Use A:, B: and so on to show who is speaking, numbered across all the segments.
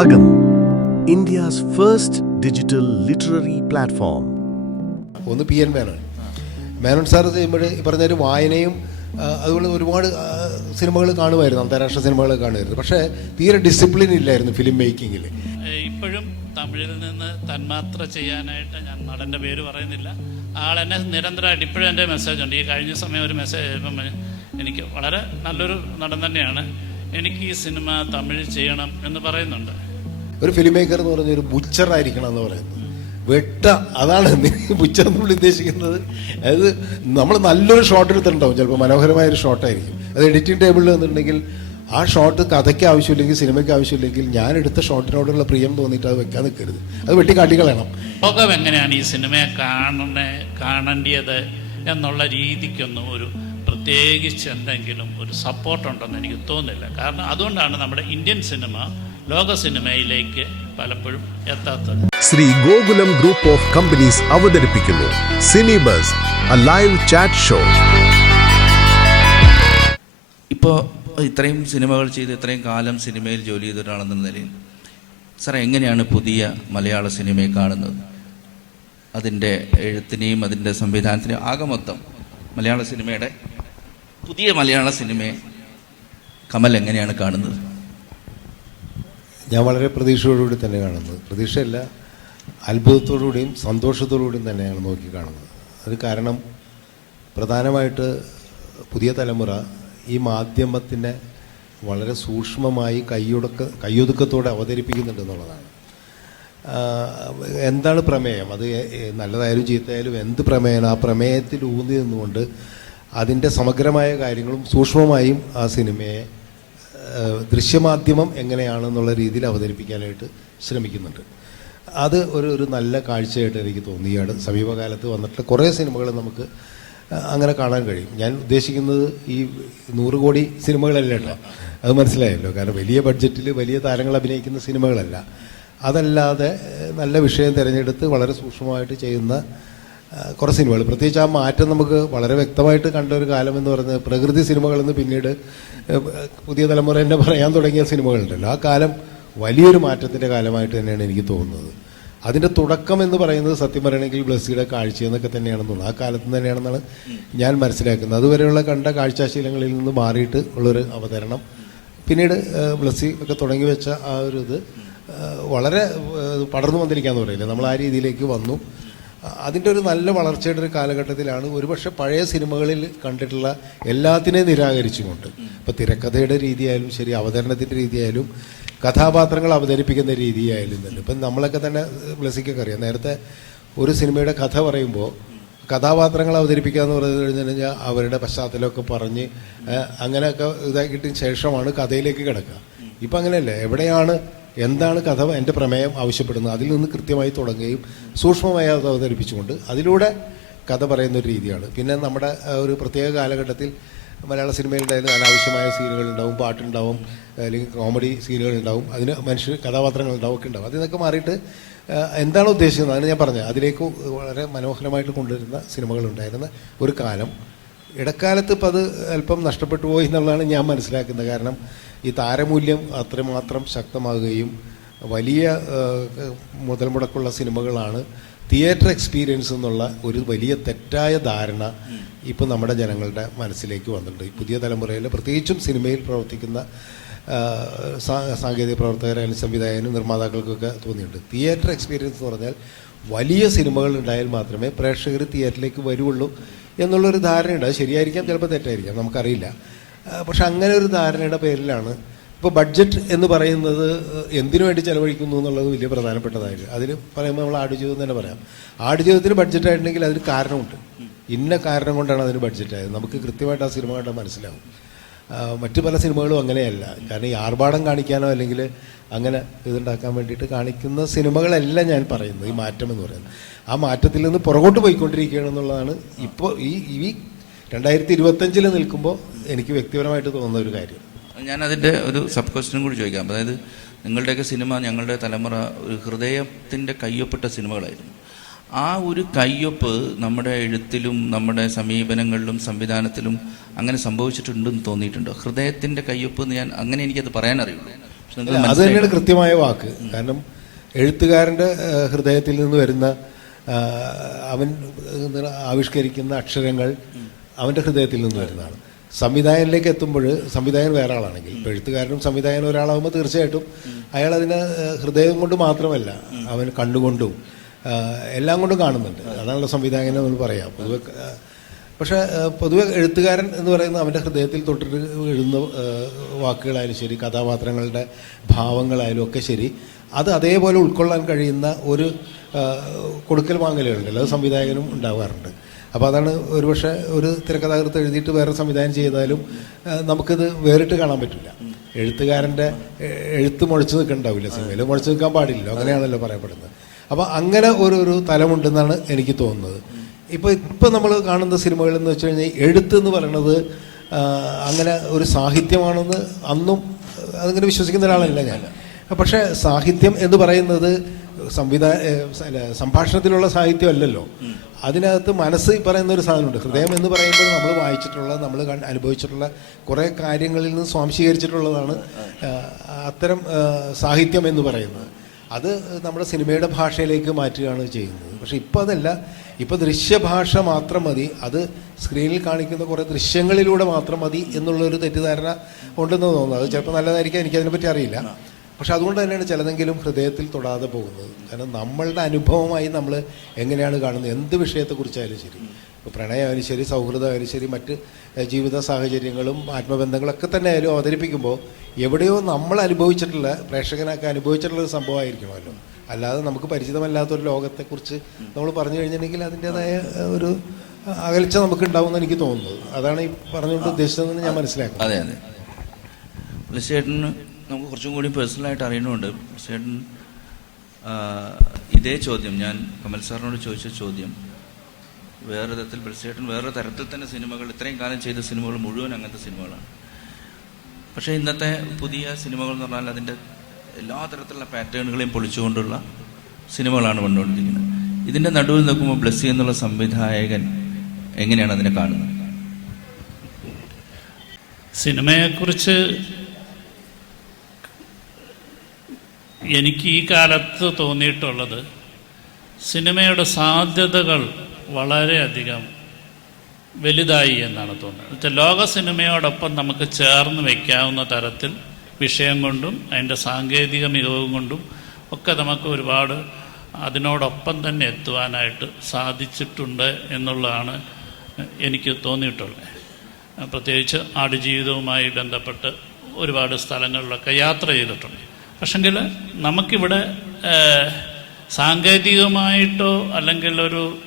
A: Agam, India's first digital literary platform
B: ഒന്ന് P N Menon. Menon sir ചെയ്യുമ്പോൾ ഈ പറഞ്ഞ ഒരു വായനയും അതുപോലെ ഒരുപാട് സിനിമകൾ കാണുമായിരുന്നു അന്താരാഷ്ട്ര സിനിമകൾ കാണുമായിരുന്നു. പക്ഷേ തീരെ ഡിസിപ്ലിൻ ഇല്ലായിരുന്നു ഫിലിം മേക്കിങ്ങിൽ
C: ഇപ്പോഴും തമിഴിൽ നിന്ന് തന്മാത്ര ചെയ്യാനായിട്ട് ഞാൻ നടന്റെ പേര് പറയുന്നില്ല. ആളെന്നെ നിരന്തരമായിട്ട് ഇപ്പോഴും എന്റെ മെസ്സേജ് ഉണ്ട്. ഈ കഴിഞ്ഞ സമയം ഒരു മെസ്സേജ് എനിക്ക് വളരെ നല്ലൊരു നടൻ തന്നെയാണ്. എനിക്ക് ഈ സിനിമ തമിഴ് ചെയ്യണം എന്ന് പറയുന്നുണ്ട്.
B: ഒരു ഫിലിം മേക്കർ എന്ന് പറഞ്ഞ ഒരു ബുച്ചർ ആയിരിക്കണം എന്ന് പറയുന്നത്. വെട്ട അതാണ് ബുച്ചർ നമ്മൾ ഉദ്ദേശിക്കുന്നത്. അതായത് നമ്മൾ നല്ലൊരു ഷോട്ട് എടുത്തിട്ടുണ്ടാവും. ചിലപ്പോൾ മനോഹരമായ ഒരു ഷോട്ടായിരിക്കും അത് എഡിറ്റിംഗ് ടേബിളിൽ നിന്നിട്ടുണ്ടെങ്കിൽ ആ ഷോട്ട് കഥയ്ക്ക് ആവശ്യമില്ലെങ്കിൽ സിനിമയ്ക്ക് ആവശ്യമില്ലെങ്കിൽ ഞാൻ എടുത്ത ഷോട്ടിനോടുള്ള പ്രിയം തോന്നിയിട്ട് അത് വെക്കാൻ നിൽക്കരുത്. അത് വെട്ടി കാട്ടിക്കളയണം
C: ലോകം എങ്ങനെയാണ് ഈ സിനിമയെ കാണണേ കാണേണ്ടത് എന്നുള്ള രീതിക്കൊന്നും ഒരു പ്രത്യേകിച്ച് എന്തെങ്കിലും ഒരു സപ്പോർട്ടുണ്ടെന്ന് എനിക്ക് തോന്നുന്നില്ല. കാരണം അതുകൊണ്ടാണ് നമ്മുടെ ഇന്ത്യൻ സിനിമ ലോക സിനിമയിലേക്ക് പലപ്പോഴും എത്താത്തത്.
A: Sree Gokulam group of companies അവതരിപ്പിക്കുന്നു. സിനിബസ് എ ലൈവ് ചാറ്റ് ഷോ.
D: ഇപ്പോൾ ഇത്രയും സിനിമകൾ ചെയ്ത് ഇത്രയും കാലം സിനിമയിൽ ജോലി ചെയ്ത ഒരാളെന്ന നിലയിൽ സാർ എങ്ങനെയാണ് പുതിയ മലയാള സിനിമയെ കാണുന്നത്? അതിന്റെ എഴുത്തിനെയും അതിന്റെ സംവിധാനത്തിനെയും ആകെ മൊത്തം മലയാള സിനിമയുടെ പുതിയ മലയാള സിനിമയെ കമൽ എങ്ങനെയാണ് കാണുന്നത്?
B: ഞാൻ വളരെ പ്രതീക്ഷയോടുകൂടി തന്നെ കാണുന്നത്. പ്രതീക്ഷയല്ല അത്ഭുതത്തോടുകൂടിയും സന്തോഷത്തോടുകൂടിയും തന്നെയാണ് നോക്കി കാണുന്നത്. അത് കാരണം പ്രധാനമായിട്ട് പുതിയ തലമുറ ഈ മാധ്യമത്തിനെ വളരെ സൂക്ഷ്മമായി കൈയൊടുക്ക കൈയൊതുക്കത്തോടെ അവതരിപ്പിക്കുന്നുണ്ട് എന്നുള്ളതാണ്. എന്താണ് പ്രമേയം? അത് നല്ലതായാലും ചീത്തയായാലും എന്ത് പ്രമേയം ആ പ്രമേയത്തിൽ ഊന്നി നിന്നുകൊണ്ട് അതിന്റെ സമഗ്രമായ കാര്യങ്ങളും സൂക്ഷ്മമായും ആ സിനിമയെ ദൃശ്യമാധ്യമം എങ്ങനെയാണെന്നുള്ള രീതിയിൽ അവതരിപ്പിക്കാനായിട്ട് ശ്രമിക്കുന്നുണ്ട്. അത് ഒരു ഒരു നല്ല കാഴ്ചയായിട്ട് എനിക്ക് തോന്നിയാണ്. സമീപകാലത്ത് വന്നിട്ടുള്ള കുറേ സിനിമകൾ നമുക്ക് അങ്ങനെ കാണാൻ കഴിയും. ഞാൻ ഉദ്ദേശിക്കുന്നത് ഈ നൂറ് കോടി സിനിമകളല്ല കേട്ടോ. അത് മനസ്സിലായല്ലോ. കാരണം വലിയ ബഡ്ജറ്റിൽ വലിയ താരങ്ങൾ അഭിനയിക്കുന്ന സിനിമകളല്ല. അതല്ലാതെ നല്ല വിഷയം തിരഞ്ഞെടുത്ത് വളരെ സൂക്ഷ്മമായിട്ട് ചെയ്യുന്ന കുറേ സിനിമകൾ. പ്രത്യേകിച്ച് ആ മാറ്റം നമുക്ക് വളരെ വ്യക്തമായിട്ട് കണ്ട ഒരു കാലം എന്ന് പറയുന്നത് പ്രകൃതി സിനിമകളെന്ന് പിന്നീട് പുതിയ തലമുറ തന്നെ പറയാൻ തുടങ്ങിയ സിനിമകളുണ്ടല്ലോ. ആ കാലം വലിയൊരു മാറ്റത്തിന്റെ കാലമായിട്ട് തന്നെയാണ് എനിക്ക് തോന്നുന്നത്. അതിന്റെ തുടക്കം എന്ന് പറയുന്നത് സത്യം പറയണമെങ്കിൽ ബ്ലസ്സിയുടെ കാഴ്ച എന്നൊക്കെ തോന്നുന്നു ആ കാലത്ത് തന്നെയാണെന്നാണ് ഞാൻ മനസ്സിലാക്കുന്നത്. അതുവരെയുള്ള കണ്ട കാഴ്ചാശീലങ്ങളിൽ നിന്ന് മാറിയിട്ട് ഉള്ളൊരു അവതരണം. പിന്നീട് ബ്ലസ്സി ഒക്കെ തുടങ്ങി വെച്ച ആ ഒരു ഇത് വളരെ പടർന്നു വന്നിരിക്കാന്ന് പറയില്ലേ? നമ്മൾ ആ രീതിയിലേക്ക് വന്നു. അതിന്റെ ഒരു നല്ല വളർച്ചയുടെ ഒരു കാലഘട്ടത്തിലാണ് ഒരുപക്ഷെ പഴയ സിനിമകളിൽ കണ്ടിട്ടുള്ള എല്ലാത്തിനെയും നിരാകരിച്ചുകൊണ്ട്. ഇപ്പോൾ തിരക്കഥയുടെ രീതിയായാലും ശരി അവതരണത്തിന്റെ രീതിയായാലും കഥാപാത്രങ്ങൾ അവതരിപ്പിക്കുന്ന രീതിയായാലും തന്നെ. ഇപ്പം നമ്മളൊക്കെ തന്നെ ബ്ലസ്സിക്കൊക്കെ അറിയാം. നേരത്തെ ഒരു സിനിമയുടെ കഥ പറയുമ്പോൾ കഥാപാത്രങ്ങൾ അവതരിപ്പിക്കുക എന്ന് പറഞ്ഞു കഴിഞ്ഞു കഴിഞ്ഞാൽ അവരുടെ പശ്ചാത്തലമൊക്കെ പറഞ്ഞ് അങ്ങനെയൊക്കെ ഇതാക്കിയിട്ട് ശേഷമാണ് കഥയിലേക്ക് കിടക്കുക. ഇപ്പം അങ്ങനെയല്ല. എവിടെയാണ് എന്താണ് കഥ എന്റെ പ്രമേയം ആവശ്യപ്പെടുന്നത്? അതിൽ നിന്ന് കൃത്യമായി തുടങ്ങുകയും സൂക്ഷ്മമായി അത് അവതരിപ്പിച്ചുകൊണ്ട് അതിലൂടെ കഥ പറയുന്ന ഒരു രീതിയാണ്. പിന്നെ നമ്മുടെ ഒരു പ്രത്യേക കാലഘട്ടത്തിൽ മലയാള സിനിമയിലുണ്ടായിരുന്ന അനാവശ്യമായ സീനുകളുണ്ടാവും പാട്ടുണ്ടാവും അല്ലെങ്കിൽ കോമഡി സീനുകളുണ്ടാവും അതിന് മനുഷ്യ കഥാപാത്രങ്ങൾ ഉണ്ടാവും ഒക്കെ ഉണ്ടാവും. അതിൽ നിന്നൊക്കെ മാറിയിട്ട് എന്താണ് ഉദ്ദേശിക്കുന്നത് അതിന് ഞാൻ പറഞ്ഞത്. അതിലേക്ക് വളരെ മനോഹരമായിട്ട് കൊണ്ടുവരുന്ന സിനിമകളുണ്ടായിരുന്ന ഒരു കാലം. ഇടക്കാലത്ത് ഇപ്പം അത് അല്പം നഷ്ടപ്പെട്ടു പോയി എന്നുള്ളതാണ് ഞാൻ മനസ്സിലാക്കുന്നത്. കാരണം ഈ താരമൂല്യം അത്രമാത്രം ശക്തമാകുകയും വലിയ മുതൽ മുടക്കുള്ള സിനിമകളാണ് തിയേറ്റർ എക്സ്പീരിയൻസ് എന്നുള്ള ഒരു വലിയ തെറ്റായ ധാരണ ഇപ്പം നമ്മുടെ ജനങ്ങളുടെ മനസ്സിലേക്ക് വന്നിട്ടുണ്ട്. ഈ പുതിയ തലമുറയിൽ പ്രത്യേകിച്ചും സിനിമയിൽ പ്രവർത്തിക്കുന്ന സാങ്കേതിക പ്രവർത്തകരായാലും സംവിധായകനും നിർമ്മാതാക്കൾക്കൊക്കെ തോന്നിയിട്ടുണ്ട്. തിയേറ്റർ എക്സ്പീരിയൻസ് എന്ന് പറഞ്ഞാൽ വലിയ സിനിമകൾ ഉണ്ടായാൽ മാത്രമേ പ്രേക്ഷകർ തിയേറ്ററിലേക്ക് വരുള്ളൂ. എന്നുള്ളൊരു ധാരണയുണ്ട്. അത് ശരിയായിരിക്കാം ചിലപ്പോൾ തെറ്റായിരിക്കാം. നമുക്കറിയില്ല. പക്ഷെ അങ്ങനെ ഒരു ധാരണയുടെ പേരിലാണ് ഇപ്പോൾ ബഡ്ജറ്റ് എന്ന് പറയുന്നത് എന്തിനു വേണ്ടി ചിലവഴിക്കുന്നു എന്നുള്ളത് വലിയ പ്രധാനപ്പെട്ടതായിരുന്നു അതിന് പറയുമ്പോൾ നമ്മൾ ആടുജീവിതം തന്നെ പറയാം. ആടുജീവിതത്തിന് ബഡ്ജറ്റ് ആയിട്ടുണ്ടെങ്കിൽ അതിന് കാരണമുണ്ട്. ഇന്ന കാരണം കൊണ്ടാണ് അതിന് ബഡ്ജറ്റ് ആയത്. നമുക്ക് കൃത്യമായിട്ട് ആ സിനിമ കണ്ടാൽ മനസ്സിലാവും. മറ്റു പല സിനിമകളും അങ്ങനെയല്ല. കാരണം ഈ ആർഭാടം കാണിക്കാനോ അല്ലെങ്കിൽ അങ്ങനെ ഇതുണ്ടാക്കാൻ വേണ്ടിയിട്ട് കാണിക്കുന്ന സിനിമകളെല്ലാം ഞാൻ പറയുന്നത് ഈ മാറ്റം എന്ന് പറയുന്നത്. ആ മാറ്റത്തിൽ നിന്ന് പുറകോട്ട് പോയിക്കൊണ്ടിരിക്കുകയാണ് എന്നുള്ളതാണ് ഇപ്പോൾ ഈ ഈ രണ്ടായിരത്തി ഇരുപത്തഞ്ചിൽ നിൽക്കുമ്പോൾ എനിക്ക് വ്യക്തിപരമായിട്ട് തോന്നുന്ന ഒരു കാര്യം.
D: ഞാൻ അതിന്റെ ഒരു സബ് ക്വസ്റ്റ്യൻ കൂടി ചോദിക്കാം. അതായത് നിങ്ങളുടെയൊക്കെ സിനിമ ഞങ്ങളുടെ തലമുറ ഒരു ഹൃദയത്തിന്റെ കയ്യൊപ്പിട്ട സിനിമകളായിരുന്നു. ആ ഒരു കയ്യൊപ്പ് നമ്മുടെ എഴുത്തിലും നമ്മുടെ സമീപനങ്ങളിലും സംവിധാനത്തിലും അങ്ങനെ സംഭവിച്ചിട്ടുണ്ടെന്ന് തോന്നിയിട്ടുണ്ടോ? ഹൃദയത്തിന്റെ കയ്യൊപ്പ് എന്ന് ഞാൻ അങ്ങനെ എനിക്കത് നിങ്ങൾക്ക്
B: അത് തന്നെയാണ് കൃത്യമായ വാക്ക്. കാരണം എഴുത്തുകാരന്റെ ഹൃദയത്തിൽ നിന്ന് വരുന്ന അവൻ ആവിഷ്കരിക്കുന്ന അക്ഷരങ്ങൾ അവന്റെ ഹൃദയത്തിൽ നിന്ന് വരുന്നതാണ്. സംവിധായകനിലേക്ക് എത്തുമ്പോൾ സംവിധായകൻ വേറെ ആളാണെങ്കിൽ ഇപ്പോൾ എഴുത്തുകാരനും സംവിധായകനും ഒരാളാകുമ്പോൾ തീർച്ചയായിട്ടും അയാൾ അതിനെ ഹൃദയം കൊണ്ട് മാത്രമല്ല അവൻ കണ്ണുകൊണ്ടും എല്ലാം കൊണ്ടും കാണുന്നുണ്ട്. അതാണല്ലോ സംവിധായകനെ നമ്മൾ പറയാം. പൊതുവെ പക്ഷേ പൊതുവെ എഴുത്തുകാരൻ എന്ന് പറയുന്നത് അവന്റെ ഹൃദയത്തിൽ തൊട്ടിട്ട് എഴുതുന്ന വാക്കുകളായാലും ശരി കഥാപാത്രങ്ങളുടെ ഭാവങ്ങളായാലും ഒക്കെ ശരി അത് അതേപോലെ ഉൾക്കൊള്ളാൻ കഴിയുന്ന ഒരു കൊടുക്കൽ വാങ്ങലുകളുണ്ടല്ലോ അത് സംവിധായകനും ഉണ്ടാവാറുണ്ട്. അപ്പോൾ അതാണ് ഒരുപക്ഷെ ഒരു തിരക്കഥാകൃത്ത് എഴുതിയിട്ട് വേറെ സംവിധാനം ചെയ്താലും നമുക്കിത് വേറിട്ട് കാണാൻ പറ്റില്ല. എഴുത്തുകാരന്റെ എഴുത്ത് മുഴച്ചു നിൽക്കണ്ടാവില്ല സിനിമയിൽ. മുഴച്ചു നിൽക്കാൻ പാടില്ലല്ലോ. അങ്ങനെയാണല്ലോ പറയപ്പെടുന്നത്. അപ്പോൾ അങ്ങനെ ഒരു ഒരു തലമുണ്ടെന്നാണ് എനിക്ക് തോന്നുന്നത്. ഇപ്പോൾ ഇപ്പോൾ നമ്മൾ കാണുന്ന സിനിമകളെന്ന് വെച്ച് കഴിഞ്ഞാൽ എഴുത്ത് എന്ന് പറയുന്നത് ആ, അങ്ങനെ ഒരു സാഹിത്യമാണെന്ന് അന്നും അതിങ്ങനെ വിശ്വസിക്കുന്ന ഒരാളല്ല ഞാൻ. പക്ഷേ സാഹിത്യം എന്ന് പറയുന്നത് സംവിധാ സംഭാഷണത്തിലുള്ള സാഹിത്യം അല്ലല്ലോ അതിനകത്ത് മനസ്സ് ഈ പറയുന്ന ഒരു സാധനമുണ്ട്. ഹൃദയം എന്ന് പറയുമ്പോൾ നമ്മൾ വായിച്ചിട്ടുള്ള നമ്മൾ അനുഭവിച്ചിട്ടുള്ള കുറേ കാര്യങ്ങളിൽ നിന്ന് സ്വാംശീകരിച്ചിട്ടുള്ളതാണ് അത്തരം സാഹിത്യം എന്ന് പറയുന്നത്. അത് നമ്മുടെ സിനിമയുടെ ഭാഷയിലേക്ക് മാറ്റുകയാണ് ചെയ്യുന്നത്. പക്ഷെ ഇപ്പോൾ അതല്ല. ഇപ്പോൾ ദൃശ്യഭാഷ മാത്രം മതി. അത് സ്ക്രീനിൽ കാണിക്കുന്ന കുറേ ദൃശ്യങ്ങളിലൂടെ മാത്രം മതി എന്നുള്ള ഒരു തെറ്റിദ്ധാരണ ഉണ്ടെന്ന് തോന്നുന്നു. അത് ചിലപ്പോൾ എനിക്ക് എനിക്കതിനെപ്പറ്റി അറിയില്ല. പക്ഷെ അതുകൊണ്ട് തന്നെയാണ് ചിലതെങ്കിലും ഹൃദയത്തിൽ തൊടാതെ പോകുന്നത്. കാരണം നമ്മളുടെ അനുഭവമായി നമ്മൾ എങ്ങനെയാണ് കാണുന്നത് എന്ത് വിഷയത്തെക്കുറിച്ചായാലും ശരി. ഇപ്പോൾ പ്രണയമായാലും ശരി സൗഹൃദമായാലും ശരി മറ്റ് ജീവിത സാഹചര്യങ്ങളും ആത്മബന്ധങ്ങളൊക്കെ തന്നെ ആയാലും അവതരിപ്പിക്കുമ്പോൾ എവിടെയോ നമ്മൾ അനുഭവിച്ചിട്ടുള്ള പ്രേക്ഷകനൊക്കെ അനുഭവിച്ചിട്ടുള്ള ഒരു സംഭവമായിരിക്കണമല്ലോ അല്ലാതെ നമുക്ക് പരിചിതമല്ലാത്ത ഒരു ലോകത്തെക്കുറിച്ച് നമ്മൾ പറഞ്ഞു കഴിഞ്ഞിട്ടുണ്ടെങ്കിൽ അതിന്റെതായ ഒരു അകൽച്ച നമുക്ക് ഉണ്ടാവും എന്ന് എനിക്ക് തോന്നുന്നത്. അതാണ് ഈ പറഞ്ഞുകൊണ്ട് ഉദ്ദേശിച്ചതെന്ന് ഞാൻ മനസ്സിലാക്കുന്നത്.
D: അതെ അതെ. തീർച്ചയായിട്ടും നമുക്ക് കുറച്ചും കൂടി പേഴ്സണലായിട്ട് അറിയണമുണ്ട്. തീർച്ചയായിട്ടും ഇതേ ചോദ്യം ഞാൻ കമൽ സാറിനോട് ചോദിച്ച ചോദ്യം. വേറെ തരത്തിൽ തീർച്ചയായിട്ടും വേറെ തരത്തിൽ തന്നെ സിനിമകൾ ഇത്രയും കാലം ചെയ്ത സിനിമകൾ മുഴുവൻ അങ്ങനത്തെ സിനിമകളാണ്. പക്ഷേ ഇന്നത്തെ പുതിയ സിനിമകൾ എന്ന് പറഞ്ഞാൽ അതിന്റെ എല്ലാ തരത്തിലുള്ള പാറ്റേണുകളെയും പൊളിച്ചുകൊണ്ടുള്ള സിനിമകളാണ് കണ്ടുകൊണ്ടിരിക്കുന്നത് ഇതിന്റെ നടുവിൽ നിൽക്കുമ്പോൾ ബ്ലസ്സി എന്നുള്ള സംവിധായകൻ എങ്ങനെയാണ് അതിനെ കാണുന്നത്?
C: സിനിമയെക്കുറിച്ച് എനിക്ക് ഈ കാലത്ത് തോന്നിയിട്ടുള്ളത് സിനിമയുടെ സാധ്യതകൾ വളരെയധികം വലുതായി എന്നാണ് തോന്നുന്നത്. ലോക സിനിമയോടൊപ്പം നമുക്ക് ചേർന്ന് വയ്ക്കാവുന്ന തരത്തിൽ വിഷയം കൊണ്ടും അതിന്റെ സാങ്കേതിക മികവും കൊണ്ടും ഒക്കെ നമുക്ക് ഒരുപാട് അതിനോടൊപ്പം തന്നെ എത്തുവാനായിട്ട് സാധിച്ചിട്ടുണ്ട് എന്നുള്ളതാണ് എനിക്ക് തോന്നിയിട്ടുള്ളത്. പ്രത്യേകിച്ച് ആടുജീവിതവുമായി ബന്ധപ്പെട്ട് ഒരുപാട് സ്ഥലങ്ങളിലൊക്കെ യാത്ര ചെയ്തിട്ടുണ്ട്. പക്ഷെങ്കിൽ നമുക്കിവിടെ സാങ്കേതികമായിട്ടോ അല്ലെങ്കിൽ ഒരു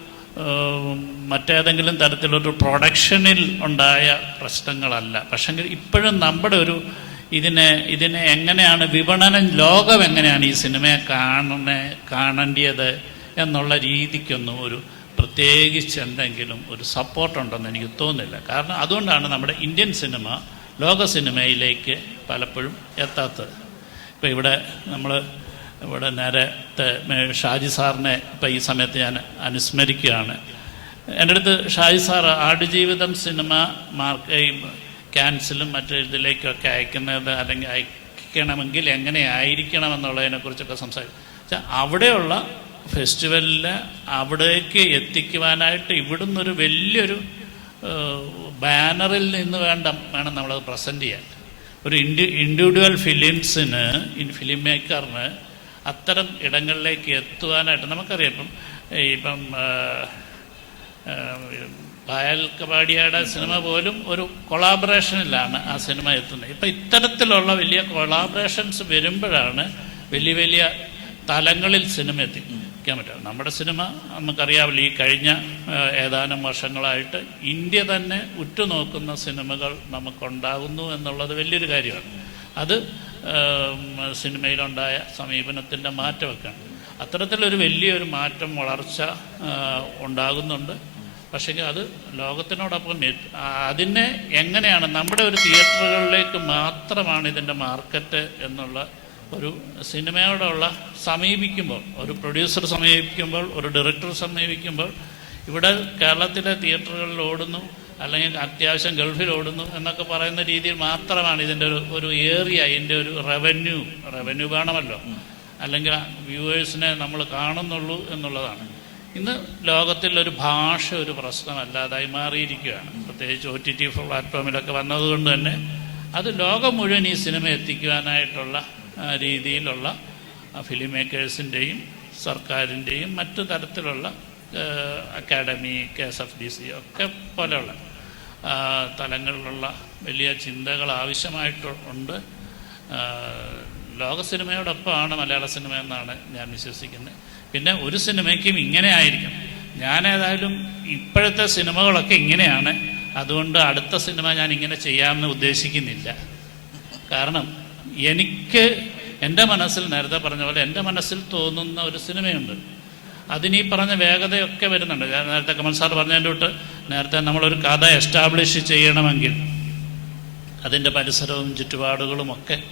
C: മറ്റേതെങ്കിലും തരത്തിലൊരു പ്രൊഡക്ഷനിൽ ഉണ്ടായ പ്രശ്നങ്ങളല്ല. പക്ഷെങ്കിൽ ഇപ്പോഴും നമ്മുടെ ഒരു ഇതിനെ ഇതിനെ എങ്ങനെയാണ് വിപണനം ലോകം എങ്ങനെയാണ് ഈ സിനിമയെ കാണണ കാണേണ്ടിയത് എന്നുള്ള രീതിക്കൊന്നും ഒരു പ്രത്യേകിച്ച് എന്തെങ്കിലും ഒരു സപ്പോർട്ടുണ്ടെന്ന് എനിക്ക് തോന്നുന്നില്ല. കാരണം അതുകൊണ്ടാണ് നമ്മുടെ ഇന്ത്യൻ സിനിമ ലോക സിനിമയിലേക്ക് പലപ്പോഴും എത്താത്തത്. ഇപ്പോൾ ഇവിടെ നമ്മൾ ഇവിടെ നേരത്തെ ഷാജി സാറിനെ ഇപ്പം ഈ സമയത്ത് ഞാൻ അനുസ്മരിക്കുകയാണ്. എന്റെ അടുത്ത് Shaji sir Aadujeevitham cinema mark ക്യാൻസലും മറ്റു ഇതിലേക്കൊക്കെ അയക്കുന്നത് അല്ലെങ്കിൽ അയക്കണമെങ്കിൽ എങ്ങനെ ആയിരിക്കണം എന്നുള്ളതിനെക്കുറിച്ചൊക്കെ സംസാരിക്കും. അവിടെയുള്ള ഫെസ്റ്റിവലിൽ അവിടേക്ക് എത്തിക്കുവാനായിട്ട് ഇവിടുന്ന് ഒരു വലിയൊരു ബാനറിൽ നിന്ന് വേണ്ട വേണം നമ്മളത് പ്രസന്റ് ചെയ്യാൻ. ഒരു ഇൻഡി ഇൻഡിവിജ്വൽ ഫിലിംസിന് ഫിലിം മേക്കറിന് അത്തരം ഇടങ്ങളിലേക്ക് എത്തുവാനായിട്ട് നമുക്കറിയാം. ഇപ്പം ഇപ്പം പായൽ കപാടിയുടെ സിനിമ പോലും ഒരു കൊളാബറേഷനിലാണ് ആ സിനിമ എത്തുന്നത്. ഇപ്പം ഇത്തരത്തിലുള്ള വലിയ കൊളാബറേഷൻസ് വരുമ്പോഴാണ് വലിയ വലിയ തലങ്ങളിൽ സിനിമ എത്തിക്കാൻ പറ്റുക. നമ്മുടെ സിനിമ നമുക്കറിയാമല്ലോ ഈ കഴിഞ്ഞ ഏതാനും വർഷങ്ങളായിട്ട് ഇന്ത്യ തന്നെ ഉറ്റുനോക്കുന്ന സിനിമകൾ നമുക്കുണ്ടാകുന്നു എന്നുള്ളത് വലിയൊരു കാര്യമാണ്. അത് സിനിമയിലുണ്ടായ സമീപനത്തിന്റെ മാറ്റമൊക്കെയാണ്. അത്തരത്തിലൊരു വലിയൊരു മാറ്റം വളർച്ച ഉണ്ടാകുന്നുണ്ട്. പക്ഷേ അത് ലോകത്തിനോടൊപ്പം അതിനെ എങ്ങനെയാണ് നമ്മുടെ ഒരു തിയേറ്ററുകളിലേക്ക് മാത്രമാണ് ഇതിന്റെ മാർക്കറ്റ് എന്നുള്ള ഒരു സിനിമയോടുള്ള സമീപിക്കുമ്പോൾ ഒരു പ്രൊഡ്യൂസർ സമീപിക്കുമ്പോൾ ഒരു ഡയറക്ടർ സമീപിക്കുമ്പോൾ ഇവിടെ കേരളത്തിലെ തിയേറ്ററുകളിൽ ഓടുന്നു അല്ലെങ്കിൽ അത്യാവശ്യം ഗൾഫിൽ ഓടുന്നു എന്നൊക്കെ പറയുന്ന രീതിയിൽ മാത്രമാണ് ഇതിന്റെ ഒരു ഒരു ഏറിയ ഇതിന്റെ ഒരു റവന്യൂ റവന്യൂ വേണമല്ലോ. അല്ലെങ്കിൽ വ്യൂവേഴ്സിനെ നമ്മൾ കാണുന്നുള്ളൂ എന്നുള്ളതാണ്. ഇന്ന് ലോകത്തിൽ ഒരു ഭാഷ ഒരു പ്രശ്നമല്ലാതായി മാറിയിരിക്കുകയാണ്. പ്രത്യേകിച്ച് ഒ ടി ടി പ്ലാറ്റ്ഫോമിലൊക്കെ വന്നതുകൊണ്ട് തന്നെ അത് ലോകം മുഴുവൻ ഈ സിനിമ എത്തിക്കുവാനായിട്ടുള്ള രീതിയിലുള്ള ഫിലിം മേക്കേഴ്സിന്റെയും സർക്കാരിന്റെയും മറ്റു തരത്തിലുള്ള academy K S F D C ഒക്കെ പോലെയുള്ള തലങ്ങളിലുള്ള വലിയ ചിന്തകൾ ആവശ്യമായിട്ടുണ്ട് ലോക സിനിമയോടൊപ്പമാണ് മലയാള സിനിമ എന്നാണ് ഞാൻ വിശ്വസിക്കുന്നത്. പിന്നെ ഒരു സിനിമയ്ക്കും ഇങ്ങനെ ആയിരിക്കും ഞാൻ ഏതായാലും ഇപ്പോഴത്തെ സിനിമകളൊക്കെ ഇങ്ങനെയാണ്. അതുകൊണ്ട് അടുത്ത സിനിമ ഞാൻ ഇങ്ങനെ ചെയ്യാമെന്ന് ഉദ്ദേശിക്കുന്നില്ല. കാരണം എനിക്ക് എന്റെ മനസ്സിൽ നേരത്തെ പറഞ്ഞ പോലെ എന്റെ മനസ്സിൽ തോന്നുന്ന ഒരു സിനിമയുണ്ട്. അതിന് പറഞ്ഞ വേഗതയൊക്കെ വരുന്നുണ്ട്. ഞാൻ നേരത്തെ കമൽ സാർ പറഞ്ഞതിന്റെ തൊട്ട് നേരത്തെ നമ്മളൊരു കഥ എസ്റ്റാബ്ലിഷ് ചെയ്യണമെങ്കിൽ അതിന്റെ പരിസരവും ചുറ്റുപാടുകളും ഒക്കെ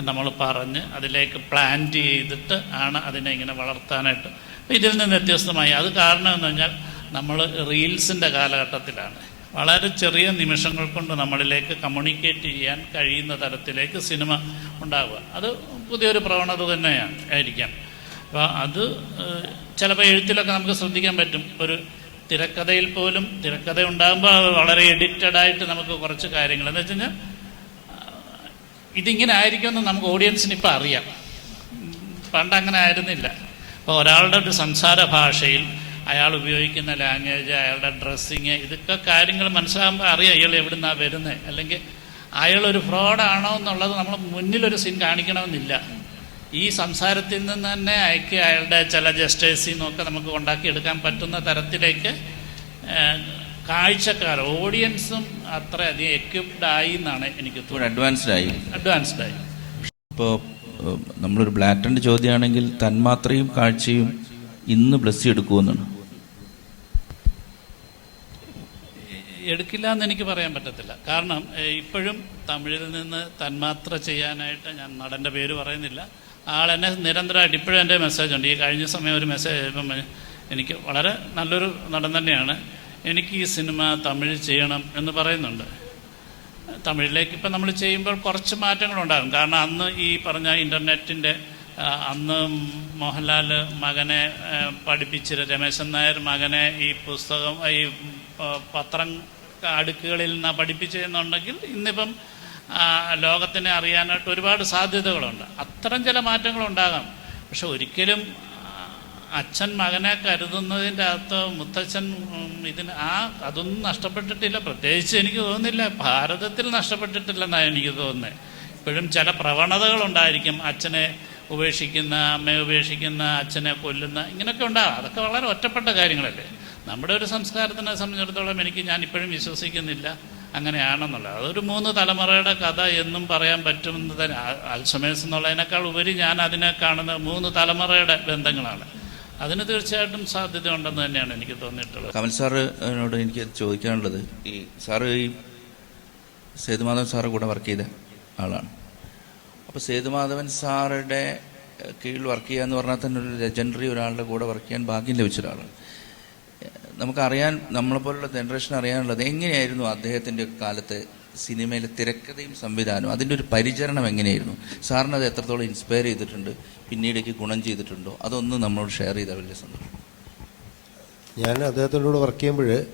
C: നമ്മൾ പറഞ്ഞ് അതിലേക്ക് പ്ലാൻ ചെയ്തിട്ട് ആണ് അതിനെ ഇങ്ങനെ വളർത്താനായിട്ട്. ഇതിൽ നിന്ന് വ്യത്യസ്തമായി. അത് കാരണം എന്ന് പറഞ്ഞാൽ നമ്മൾ റീൽസിന്റെ കാലഘട്ടത്തിലാണ്. വളരെ ചെറിയ നിമിഷങ്ങൾ കൊണ്ട് നമ്മളിലേക്ക് കമ്മ്യൂണിക്കേറ്റ് ചെയ്യാൻ കഴിയുന്ന തരത്തിലേക്ക് സിനിമ ഉണ്ടാവുക. അത് പുതിയൊരു പ്രവണത തന്നെയാണ് ആയിരിക്കാം. അപ്പോൾ അത് ചിലപ്പോൾ എഴുത്തിലൊക്കെ നമുക്ക് ശ്രദ്ധിക്കാൻ പറ്റും. ഒരു തിരക്കഥയിൽ പോലും തിരക്കഥ ഉണ്ടാകുമ്പോൾ വളരെ എഡിറ്റഡ് ആയിട്ട് നമുക്ക് കുറച്ച് കാര്യങ്ങൾ. എന്ന് വെച്ച് കഴിഞ്ഞാൽ ഇതിങ്ങനെ ആയിരിക്കുമെന്ന് നമുക്ക് ഓഡിയൻസിന് ഇപ്പം അറിയാം. പണ്ട് അങ്ങനെ ആയിരുന്നില്ല. അപ്പോൾ ഒരാളുടെ ഒരു സംസാര ഭാഷയിൽ അയാൾ ഉപയോഗിക്കുന്ന ലാംഗ്വേജ് അയാളുടെ ഡ്രസ്സിങ് ഇതൊക്കെ കാര്യങ്ങൾ മനസ്സിലാകുമ്പോൾ അറിയാം ഇയാൾ എവിടുന്നാണ് വരുന്നത് അല്ലെങ്കിൽ അയാൾ അയാളൊരു ഫ്രോഡാണോ എന്നുള്ളത് നമ്മൾ മുന്നിലൊരു സീൻ കാണിക്കണമെന്നില്ല. ഈ സംസാരത്തിൽ നിന്ന് തന്നെ അയക്ക് അയാളുടെ ചില ജസ്റ്റേഴ്സിൽ നിന്നൊക്കെ നമുക്ക് ഉണ്ടാക്കിയെടുക്കാൻ പറ്റുന്ന തരത്തിലേക്ക് കാഴ്ചക്കാർ ഓഡിയൻസും അത്രയധികം എക്വിപ്ഡ് ആയി എന്നാണ് എനിക്ക്
D: അഡ്വാൻസ്ഡ് ആയി.
C: അഡ്വാൻസ്ഡ് ആയി.
D: ഇപ്പോൾ നമ്മളൊരു ബ്ലാറ്റന്റ് ചോദ്യമാണെങ്കിൽ തന്മാത്രയും കാഴ്ചയും ഇന്ന് ബ്ലസ്സി എടുക്കുമെന്നാണ്
C: എടുക്കില്ല എന്ന് എനിക്ക് പറയാൻ പറ്റത്തില്ല. കാരണം ഇപ്പോഴും തമിഴിൽ നിന്ന് തന്മാത്ര ചെയ്യാനായിട്ട് ഞാൻ നടന്റെ പേര് പറയുന്നില്ല. ആളെന്നെ നിരന്തരമായിട്ട് ഇപ്പോഴും എന്റെ മെസ്സേജ് ഉണ്ട്. ഈ കഴിഞ്ഞ സമയം ഒരു മെസ്സേജ് ഇപ്പം എനിക്ക് വളരെ നല്ലൊരു നടൻ തന്നെയാണ്. എനിക്ക് ഈ സിനിമ തമിഴ് ചെയ്യണം എന്ന് പറയുന്നുണ്ട്. തമിഴിലേക്ക് ഇപ്പം നമ്മൾ ചെയ്യുമ്പോൾ കുറച്ച് മാറ്റങ്ങളുണ്ടാകും കാരണം അന്ന് ഈ പറഞ്ഞ ഇന്റർനെറ്റിന്റെ അന്ന് മോഹൻലാൽ മകനെ പഠിപ്പിച്ച രമേശൻ നായർ മകനെ ഈ പുസ്തകം ഈ പത്രം അടുക്കുകളിൽ നിന്ന് പഠിപ്പിച്ചെന്നുണ്ടെങ്കിൽ ഇന്നിപ്പം ലോകത്തിനെ അറിയാനായിട്ട് ഒരുപാട് സാധ്യതകളുണ്ട്. അത്തരം ചില മാറ്റങ്ങളുണ്ടാകാം പക്ഷെ ഒരിക്കലും അച്ഛൻ മകനെ കരുതുന്നതിന്റെ അകത്ത് മുത്തച്ഛൻ ഇതിന് ആ അതൊന്നും നഷ്ടപ്പെട്ടിട്ടില്ല. പ്രത്യേകിച്ച് എനിക്ക് തോന്നുന്നില്ല. ഭാരതത്തിൽ നഷ്ടപ്പെട്ടിട്ടില്ലെന്നാണ് എനിക്ക് തോന്നുന്നത് ഇപ്പോഴും ചില പ്രവണതകളുണ്ടായിരിക്കും. അച്ഛനെ ഉപേക്ഷിക്കുന്ന അമ്മയെ ഉപേക്ഷിക്കുന്ന അച്ഛനെ കൊല്ലുന്ന ഇങ്ങനെയൊക്കെ ഉണ്ടാകും അതൊക്കെ വളരെ ഒറ്റപ്പെട്ട കാര്യങ്ങളല്ലേ. നമ്മുടെ ഒരു സംസ്കാരത്തിനെ സംബന്ധിച്ചിടത്തോളം എനിക്ക് ഞാൻ ഇപ്പോഴും വിശ്വസിക്കുന്നില്ല അങ്ങനെയാണെന്നുള്ളത്. അതൊരു മൂന്ന് തലമുറയുടെ കഥ എന്നും പറയാൻ പറ്റുമെന്ന് തന്നെ അൽസമേസ് എന്നുള്ളതിനേക്കാൾ ഉപരി ഞാൻ അതിനെ കാണുന്ന മൂന്ന് തലമുറയുടെ ബന്ധങ്ങളാണ്. അതിന് തീർച്ചയായിട്ടും സാധ്യത ഉണ്ടെന്ന് തന്നെയാണ് എനിക്ക് തോന്നിയിട്ടുള്ളത്.
D: കമൽ സാറിനോട് എനിക്ക് ചോദിക്കാനുള്ളത് ഈ സാറ് ഈ സേതുമാധവൻ സാറ് കൂടെ വർക്ക് ചെയ്ത ആളാണ്. അപ്പോൾ സേതുമാധവൻ സാറുടെ കീഴിൽ വർക്ക് ചെയ്യുക എന്ന് പറഞ്ഞാൽ തന്നെ ഒരു ലെജൻഡറി ഒരാളുടെ കൂടെ വർക്ക് ചെയ്യാൻ ഭാഗ്യം ലഭിച്ച ഒരാളാണ്. നമുക്കറിയാൻ നമ്മളെപ്പോലുള്ള ജനറേഷൻ അറിയാനുള്ളത് എങ്ങനെയായിരുന്നു അദ്ദേഹത്തിന്റെ കാലത്ത് സിനിമയിലെ തിരക്കഥയും സംവിധാനവും അതിന്റെ ഒരു പരിചരണം എങ്ങനെയായിരുന്നു? സാറിന് അത് എത്രത്തോളം ഇൻസ്പയർ ചെയ്തിട്ടുണ്ട്? പിന്നീടേക്ക് ഗുണം ചെയ്തിട്ടുണ്ടോ? അതൊന്ന് നമ്മളോട് ഷെയർ ചെയ്താൽ വലിയ സന്തോഷം.
B: ഞാൻ അദ്ദേഹത്തിനോട് വർക്ക് ചെയ്യുമ്പോൾ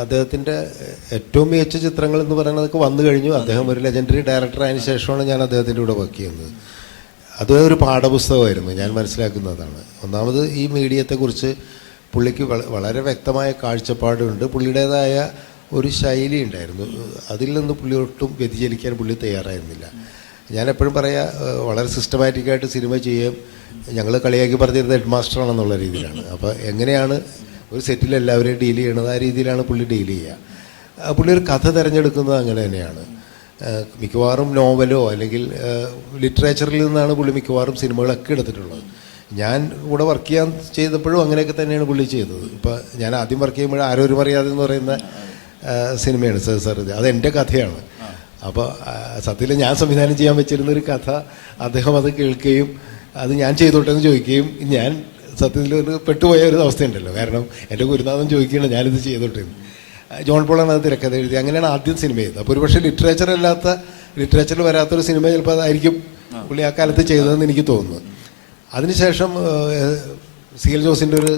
B: അദ്ദേഹത്തിന്റെ ഏറ്റവും മികച്ച ചിത്രങ്ങൾ എന്ന് പറയുന്നതൊക്കെ വന്നു കഴിഞ്ഞു. അദ്ദേഹം ഒരു ലെജൻഡറി ഡയറക്ടർ ആയതിനു ശേഷമാണ് ഞാൻ അദ്ദേഹത്തിന്റെ കൂടെ വർക്ക് ചെയ്യുന്നത്. അത് ഒരു പാഠപുസ്തകമായിരുന്നു ഞാൻ മനസ്സിലാക്കുന്നതാണ്. ഒന്നാമത് ഈ മീഡിയത്തെക്കുറിച്ച് പുള്ളിക്ക് വളരെ വ്യക്തമായ കാഴ്ചപ്പാടുണ്ട്. പുള്ളിയുടേതായ ഒരു ശൈലി ഉണ്ടായിരുന്നു. അതിൽ നിന്ന് പുള്ളി ഒട്ടും വ്യതിചലിക്കാൻ പുള്ളി തയ്യാറായിരുന്നില്ല. ഞാൻ എപ്പോഴും പറയാ വളരെ സിസ്റ്റമാറ്റിക്കായിട്ട് സിനിമ ചെയ്യുകയും ഞങ്ങൾ കളിയാക്കി പറഞ്ഞിരുന്ന ഹെഡ് മാസ്റ്റർ ആണെന്നുള്ള രീതിയിലാണ്. അപ്പോൾ എങ്ങനെയാണ് ഒരു സെറ്റിൽ എല്ലാവരെയും ഡീൽ ചെയ്യണത്? ആ രീതിയിലാണ് പുള്ളി ഡീൽ ചെയ്യുക. പുള്ളി ഒരു കഥ തിരഞ്ഞെടുക്കുന്നത് അങ്ങനെ തന്നെയാണ്. മിക്കവാറും നോവലോ അല്ലെങ്കിൽ ലിറ്ററേച്ചറിൽ നിന്നാണ് പുള്ളി മിക്കവാറും സിനിമകളൊക്കെ എടുത്തിട്ടുള്ളത്. ഞാൻ കൂടെ വർക്ക് ചെയ്യാൻ ചെയ്തപ്പോഴും അങ്ങനെയൊക്കെ തന്നെയാണ് പുള്ളി ചെയ്തത്. ഇപ്പോൾ ഞാൻ ആദ്യം വർക്ക് ചെയ്യുമ്പോൾ ആരോരും അറിയാതെ എന്ന് പറയുന്ന സിനിമയാണ്. സർ സാർ ഇത് അത് എന്റെ കഥയാണ് അപ്പോൾ സത്യത്തിൽ ഞാൻ സംവിധാനം ചെയ്യാൻ വെച്ചിരുന്ന ഒരു കഥ അദ്ദേഹം അത് കേൾക്കുകയും അത് ഞാൻ ചെയ്തോട്ടെന്ന് ചോദിക്കുകയും ഞാൻ സത്യത്തിൽ ഒരു പെട്ടുപോയ ഒരു അവസ്ഥയുണ്ടല്ലോ. കാരണം എന്റെ ഗുരുനാഥൻ ചോദിക്കുകയാണ് ഞാനിത് ചെയ്തോട്ടെ. ജോൺ പോളാണ് അത് തിരക്കഥ എഴുതി അങ്ങനെയാണ് ആദ്യം സിനിമ ചെയ്തത്. അപ്പോൾ ഒരുപക്ഷെ ലിറ്ററേച്ചർ അല്ലാത്ത ലിറ്ററേച്ചറിൽ വരാത്തൊരു സിനിമ ചിലപ്പോൾ അതായിരിക്കും പുള്ളി ആ കാലത്ത് ചെയ്തതെന്ന് എനിക്ക് തോന്നുന്നു അതിനുശേഷം സി എൽ ജോസിന്റെ ഒരു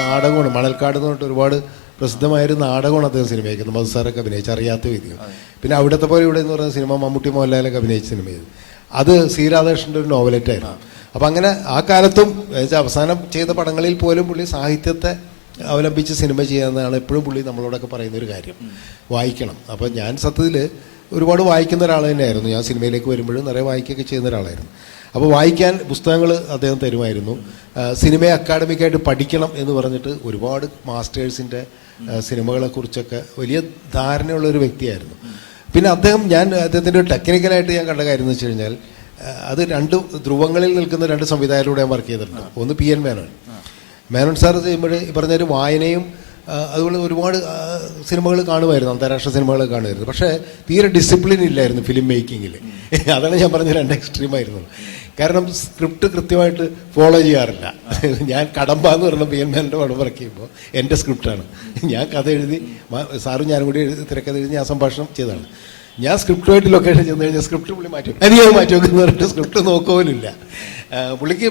B: നാടകമാണ് മണൽക്കാട് എന്ന് പറഞ്ഞിട്ട് ഒരുപാട് പ്രസിദ്ധമായൊരു നാടകമാണ് അദ്ദേഹം സിനിമയ്ക്കുന്നത് മധു സാറൊക്കെ അഭിനയിച്ച്. അറിയാത്ത വിധിയും പിന്നെ അവിടുത്തെ പോലെ ഇവിടെ എന്ന് പറയുന്ന സിനിമ മമ്മൂട്ടി മോഹൻലാലൊക്കെ അഭിനയിച്ച സിനിമ ചെയ്തു അത് സി രാധാകൃഷ്ണന്റെ ഒരു നോവലറ്റായിരുന്നു. അപ്പം അങ്ങനെ ആ കാലത്തും അവസാനം ചെയ്ത പടങ്ങളിൽ പോലും പുള്ളി സാഹിത്യത്തെ അവലംബിച്ച് സിനിമ ചെയ്യാമെന്നാണ് എപ്പോഴും പുള്ളി നമ്മളോടൊക്കെ പറയുന്ന ഒരു കാര്യം. വായിക്കണം. അപ്പോൾ ഞാൻ സത്യത്തിൽ ഒരുപാട് വായിക്കുന്ന ഒരാൾ തന്നെയായിരുന്നു. ഞാൻ സിനിമയിലേക്ക് വരുമ്പോഴും നിറയെ വായിക്കുകയൊക്കെ ചെയ്യുന്ന ഒരാളായിരുന്നു. അപ്പോൾ വായിക്കാൻ പുസ്തകങ്ങൾ അദ്ദേഹം തരുമായിരുന്നു. സിനിമ സിനിമയെ അക്കാഡമിക്കായിട്ട് പഠിക്കണം എന്ന് പറഞ്ഞിട്ട് ഒരുപാട് മാസ്റ്റേഴ്സിന്റെ സിനിമകളെക്കുറിച്ചൊക്കെ വലിയ ധാരണയുള്ള ഒരു വ്യക്തിയായിരുന്നു. പിന്നെ അദ്ദേഹം ഞാൻ അദ്ദേഹത്തിന്റെ ടെക്നിക്കലായിട്ട് ഞാൻ കണ്ട കാര്യം എന്ന് വെച്ച് കഴിഞ്ഞാൽ അത് രണ്ട് ധ്രുവങ്ങളിൽ നിൽക്കുന്ന രണ്ട് സംവിധായകരോട് ഞാൻ വർക്ക് ചെയ്തിട്ടുണ്ട്. ഒന്ന് P N Menon. Menon sir ചെയ്യുമ്പോൾ ഈ പറഞ്ഞൊരു വായനയും അതുപോലെ ഒരുപാട് സിനിമകൾ കാണുമായിരുന്നു അന്താരാഷ്ട്ര സിനിമകൾ കാണുമായിരുന്നു. പക്ഷേ തീരെ ഡിസിപ്ലിൻ ഇല്ലായിരുന്നു ഫിലിം മേക്കിങ്ങിൽ അതാണ് ഞാൻ പറഞ്ഞ രണ്ട് എക്സ്ട്രീമായിരുന്നു കാരണം സ്ക്രിപ്റ്റ് കൃത്യമായിട്ട് ഫോളോ ചെയ്യാറില്ല. ഞാൻ കടമ്പ എന്ന് പറഞ്ഞ പി എൻ മാനിന്റെ പടം പറക്കിയപ്പോൾ എന്റെ സ്ക്രിപ്റ്റാണ് ഞാൻ കഥ എഴുതി സാറും ഞാനും കൂടി തിരക്കഥ എഴുതി ഞാൻ സംഭാഷണം ചെയ്തതാണ്. ഞാൻ സ്ക്രിപ്റ്റുമായിട്ട് ലൊക്കേഷൻ ചെന്ന് കഴിഞ്ഞാൽ സ്ക്രിപ്റ്റ് പുള്ളി മാറ്റി വെക്കും. അത് ഞാൻ മാറ്റി വെക്കുന്നു പറഞ്ഞിട്ട് സ്ക്രിപ്റ്റ് നോക്കുപോലില്ല പുള്ളിക്ക്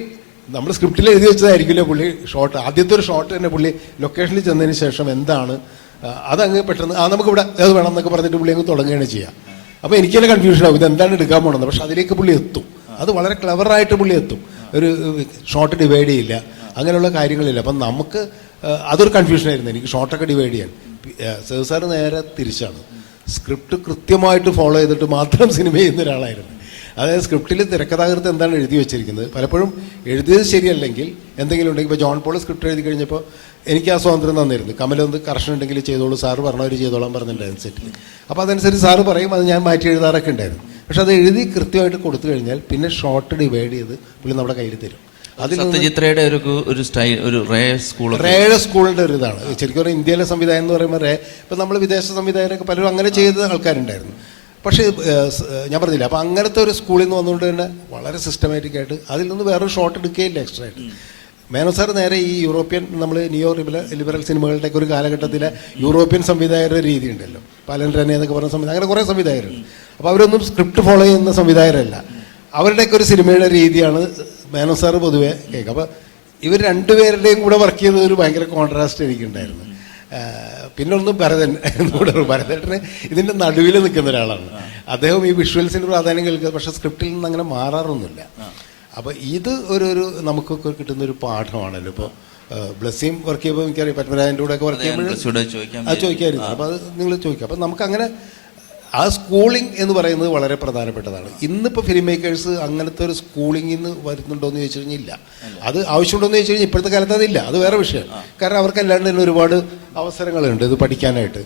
B: നമ്മൾ സ്ക്രിപ്റ്റിൽ എഴുതി വെച്ചതായിരിക്കില്ലേ പുള്ളി? ഷോട്ട് ആദ്യത്തെ ഒരു ഷോട്ട് തന്നെ പുള്ളി ലൊക്കേഷനിൽ ചെന്നതിന് ശേഷം എന്താണ് അതങ്ങ് പെട്ടെന്ന് ആ നമുക്ക് ഇവിടെ അത് വേണം എന്നൊക്കെ പറഞ്ഞിട്ട് പുള്ളി അങ്ങ് തുടങ്ങുകയാണ് ചെയ്യുക അപ്പോൾ എനിക്ക് തന്നെ കൺഫ്യൂഷൻ ആവും ഇത് എന്താണ് എടുക്കാൻ പോകണമെന്ന് പക്ഷെ അതിലേക്ക് പുള്ളി എത്തും. അത് വളരെ ക്ലവറായിട്ട് പുള്ളി എത്തും. ഒരു ഷോട്ട് ഡിവൈഡ് ചെയ്യില്ല. അങ്ങനെയുള്ള കാര്യങ്ങളില്ല. അപ്പം നമുക്ക് അതൊരു കൺഫ്യൂഷനായിരുന്നു എനിക്ക് ഷോട്ടൊക്കെ ഡിവൈഡ് ചെയ്യാൻ. സേവ് സാർ നേരെ തിരിച്ചാണ്. സ്ക്രിപ്റ്റ് കൃത്യമായിട്ട് ഫോളോ ചെയ്തിട്ട് മാത്രം സിനിമ ചെയ്യുന്ന ഒരാളായിരുന്നു. അതായത് സ്ക്രിപ്റ്റിൽ തിരക്കഥാകൃത്ത് എന്താണ് എഴുതി വെച്ചിരിക്കുന്നത്? പലപ്പോഴും എഴുതിയത് ശരിയല്ലെങ്കിൽ എന്തെങ്കിലും ഉണ്ടെങ്കിൽ ഇപ്പോൾ ജോൺ പോൾ സ്ക്രിപ്റ്റ് എഴുതി കഴിഞ്ഞപ്പോൾ എനിക്ക് ആ സ്വാതന്ത്ര്യം തന്നിരുന്നു. കമലൊന്ന് കർഷൻ ഉണ്ടെങ്കിൽ ചെയ്തോളൂ സാറ് പറഞ്ഞവർ ചെയ്തോളാം പറഞ്ഞിട്ടുണ്ടായിരുന്നു സെറ്റിൽ അപ്പോൾ അതനുസരിച്ച് സാറ് പറയും അത് ഞാൻ മാറ്റി എഴുതാറൊക്കെ ഉണ്ടായിരുന്നു. പക്ഷെ അത് എഴുതി കൃത്യമായിട്ട് കൊടുത്തു കഴിഞ്ഞാൽ പിന്നെ ഷോർട്ട് ഡിവൈഡ് ചെയ്ത് പുള്ളി നമ്മുടെ കയ്യിൽ തരും.
D: സത്യജിത്രയുടെ ഒരു ഒരു സ്റ്റൈൽ ഒരു റേ സ്കൂൾ
B: റേഴ സ്കൂളിന്റെ ഒരു ഇതാണ്. ശരിക്കും പറഞ്ഞാൽ ഇന്ത്യയിലെ സംവിധാനം എന്ന് പറയുമ്പോൾ റേ ഇപ്പം നമ്മൾ വിദേശ സംവിധായകരൊക്കെ പലരും അങ്ങനെ ചെയ്ത ആൾക്കാരുണ്ടായിരുന്നു. പക്ഷേ ഞാൻ പറഞ്ഞില്ല അപ്പം അങ്ങനത്തെ ഒരു സ്കൂളിൽ നിന്ന് വന്നുകൊണ്ട് തന്നെ വളരെ സിസ്റ്റമാറ്റിക് ആയിട്ട് അതിൽ നിന്ന് വേറൊരു ഷോട്ട് എടുക്കുകയില്ല എക്സ്ട്രാ ആയിട്ട്. മേനോ സാർ നേരെ ഈ യൂറോപ്യൻ നമ്മൾ നിയോ ലിബറൽ ലിബറൽ സിനിമകളുടെ ഒക്കെ ഒരു കാലഘട്ടത്തിലെ യൂറോപ്യൻ സംവിധായകരുടെ രീതി ഉണ്ടല്ലോ. പലൻ റനെ എന്നൊക്കെ പറഞ്ഞ സംവിധാനം അങ്ങനെ കുറേ സംവിധായകരുണ്ട്. അപ്പോൾ അവരൊന്നും സ്ക്രിപ്റ്റ് ഫോളോ ചെയ്യുന്ന സംവിധായകരല്ല. അവരുടെയൊക്കെ ഒരു സിനിമയുടെ രീതിയാണ് മേനോ സാർ പൊതുവെ കേൾക്കുക. അപ്പോൾ ഇവർ രണ്ടുപേരുടെയും കൂടെ വർക്ക് ചെയ്തത് ഒരു ഭയങ്കര കോൺട്രാസ്റ്റ് എനിക്കുണ്ടായിരുന്നു ആ, പിന്നെ ഒന്ന് ഭരതൻ എന്നോട് ഭരതേട്ടന് ഇതിന്റെ നടുവിൽ നിൽക്കുന്ന ഒരാളാണ്. അദ്ദേഹം ഈ വിഷ്വൽസിന് പ്രാധാന്യം കേൾക്കുക പക്ഷെ സ്ക്രിപ്റ്റിൽ നിന്ന് അങ്ങനെ മാറാറൊന്നുമില്ല. അപ്പോൾ ഇത് ഒരു ഒരു നമുക്കൊക്കെ കിട്ടുന്ന ഒരു പാഠമാണല്ലോ. ഇപ്പോൾ ബ്ലസ്സിയും വർക്ക് ചെയ്യുമ്പോൾ എനിക്കറിയാം പത്മരാജന്റെ കൂടെ ഒക്കെ വർക്ക് ചെയ്യുമ്പോൾ അത് ചോദിക്കാമായിരുന്നു. അപ്പോൾ അത് നിങ്ങൾ ചോദിക്കാം. നമുക്ക് നമുക്കങ്ങനെ ആ സ്കൂളിംഗ് എന്ന് പറയുന്നത് വളരെ പ്രധാനപ്പെട്ടതാണ്. ഇന്നിപ്പോൾ ഫിലിം മേക്കേഴ്സ് അങ്ങനത്തെ ഒരു സ്കൂളിംഗിൽ നിന്ന് വരുന്നുണ്ടോ എന്ന് ചോദിച്ചു കഴിഞ്ഞാൽ ഇല്ല. അത് ആവശ്യമുണ്ടോ എന്ന് ചോദിച്ചു കഴിഞ്ഞാൽ ഇപ്പോഴത്തെ കാലത്ത് അതില്ല. അത് വേറെ വിഷയമാണ് കാരണം അവർക്ക് അല്ലാണ്ട് തന്നെ ഒരുപാട് അവസരങ്ങളുണ്ട് ഇത് പഠിക്കാനായിട്ട്.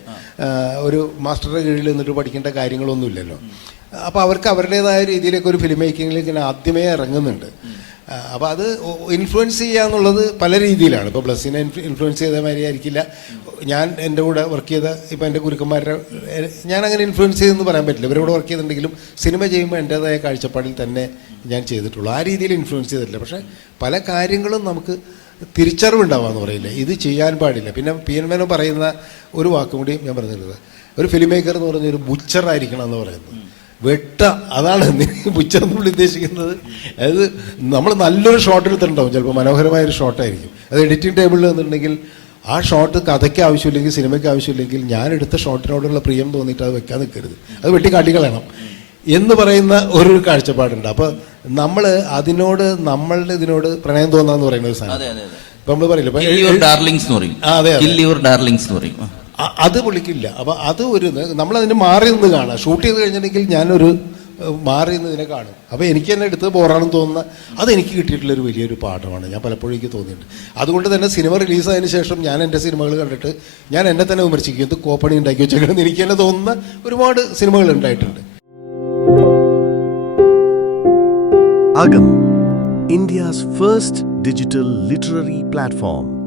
B: ഒരു മാസ്റ്ററുടെ കീഴിൽ നിന്നിട്ട് പഠിക്കേണ്ട കാര്യങ്ങളൊന്നുമില്ലല്ലോ. അപ്പോൾ അവർക്ക് അവരുടേതായ രീതിയിലേക്ക് ഒരു ഫിലിം മേക്കിങ്ങിൽ ഇങ്ങനെ ആദ്യമേ ഇറങ്ങുന്നുണ്ട്. അപ്പോൾ അത് ഇൻഫ്ലുവൻസ് ചെയ്യുക എന്നുള്ളത് പല രീതിയിലാണ്. ഇപ്പോൾ ബ്ലസ്സിനെ ഇൻഫ്ലുവൻസ് ചെയ്ത മാതിരി ആയിരിക്കില്ല. ഞാൻ എന്റെ കൂടെ വർക്ക് ചെയ്ത ഇപ്പോൾ എന്റെ ഗുരുക്കന്മാരുടെ ഞാൻ അങ്ങനെ ഇൻഫ്ലുവൻസ് ചെയ്തെന്ന് പറയാൻ പറ്റില്ല. ഇവരോട് വർക്ക് ചെയ്തിട്ടുണ്ടെങ്കിലും സിനിമ ചെയ്യുമ്പോൾ എന്റേതായ കാഴ്ചപ്പാടിൽ തന്നെ ഞാൻ ചെയ്തിട്ടുള്ളൂ. ആ രീതിയിൽ ഇൻഫ്ലുവൻസ് ചെയ്തിട്ടില്ല. പക്ഷേ പല കാര്യങ്ങളും നമുക്ക് തിരിച്ചറിവുണ്ടാവാന്ന് പറയില്ല. ഇത് ചെയ്യാൻ പാടില്ല. പിന്നെ പി എൻ മേനോ പറയുന്ന ഒരു വാക്കും കൂടി ഞാൻ പറഞ്ഞിരുന്നത്. ഒരു ഫിലിം മേക്കർ എന്ന് പറഞ്ഞ ഒരു ബുച്ചറായിരിക്കണം എന്ന് പറയുന്നത്. വെട്ട. അതാണ് പുച്ഛം നമ്മൾ ഉദ്ദേശിക്കുന്നത്. അതായത് നമ്മൾ നല്ലൊരു ഷോട്ട് എടുത്തിട്ടുണ്ടാവും. ചിലപ്പോൾ മനോഹരമായ ഒരു ഷോട്ടായിരിക്കും അത് എഡിറ്റിംഗ് ടേബിളിൽ നിന്നിട്ടുണ്ടെങ്കിൽ ആ ഷോട്ട് കഥയ്ക്ക് ആവശ്യമില്ലെങ്കിൽ സിനിമയ്ക്ക് ആവശ്യമില്ലെങ്കിൽ ഞാൻ എടുത്ത ഷോട്ടിനോടുള്ള പ്രിയം തോന്നിയിട്ട് അത് വെക്കാൻ നിൽക്കരുത്. അത് വെട്ടി കാട്ടിക്കളയണം എന്ന് പറയുന്ന ഒരു കാഴ്ചപ്പാടുണ്ട്. അപ്പോൾ നമ്മൾ അതിനോട് നമ്മളുടെ ഇതിനോട് പ്രണയം തോന്നാന്ന് പറയുന്ന ഒരു സാധനം. ഇപ്പൊ നമ്മൾ പറയില്ല
D: ഡാർലിങ്സ് എന്ന് പറയും.
B: അതെ, പുള്ളിക്കില്ല അപ്പം അത് ഒരു നമ്മളതിന് മാറി നിന്ന് കാണാം. ഷൂട്ട് ചെയ്ത് കഴിഞ്ഞിട്ടുണ്ടെങ്കിൽ ഞാനൊരു മാറി നിന്ന് ഇതിനെ കാണും. അപ്പോൾ എനിക്ക് തന്നെ എടുത്ത് ബോറാണെന്ന് തോന്നുന്ന അത് എനിക്ക് കിട്ടിയിട്ടുള്ള ഒരു വലിയൊരു പാഠമാണ്. ഞാൻ പലപ്പോഴും എനിക്ക് തോന്നിയിട്ടുണ്ട്. അതുകൊണ്ട് തന്നെ സിനിമ റിലീസായതിനു ശേഷം ഞാൻ എന്റെ സിനിമകൾ കണ്ടിട്ട് ഞാൻ എന്നെ തന്നെ വിമർശിക്കും ഇത് കോപ്പണി ഉണ്ടാക്കി വെച്ചേക്കണമെന്ന് എനിക്ക് തന്നെ തോന്നുന്ന ഒരുപാട് സിനിമകൾ ഉണ്ടായിട്ടുണ്ട്.
A: Agam, India's first digital literary platform.